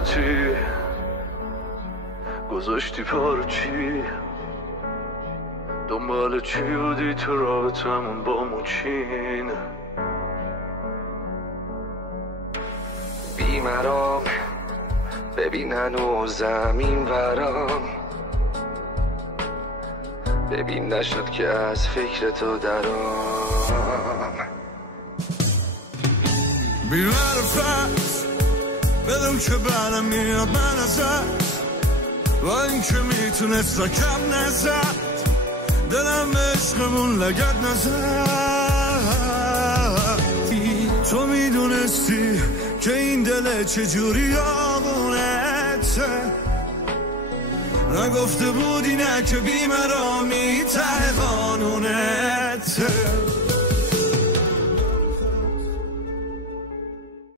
خودتی گذاشتی پارچی دنبال چی بودی تو رابطمون با موچین بیمرام ببین هنوز زمین برام ببین نشد که از فکر تو درام بی‌معرفت بدون که برم میاد من ازت با این که میتونست رکب نزد دلم عشقمون لگد نزد تو میدونستی که این دل چجوری آغونته نگفته بودی نه که بیمرامی ته قانونته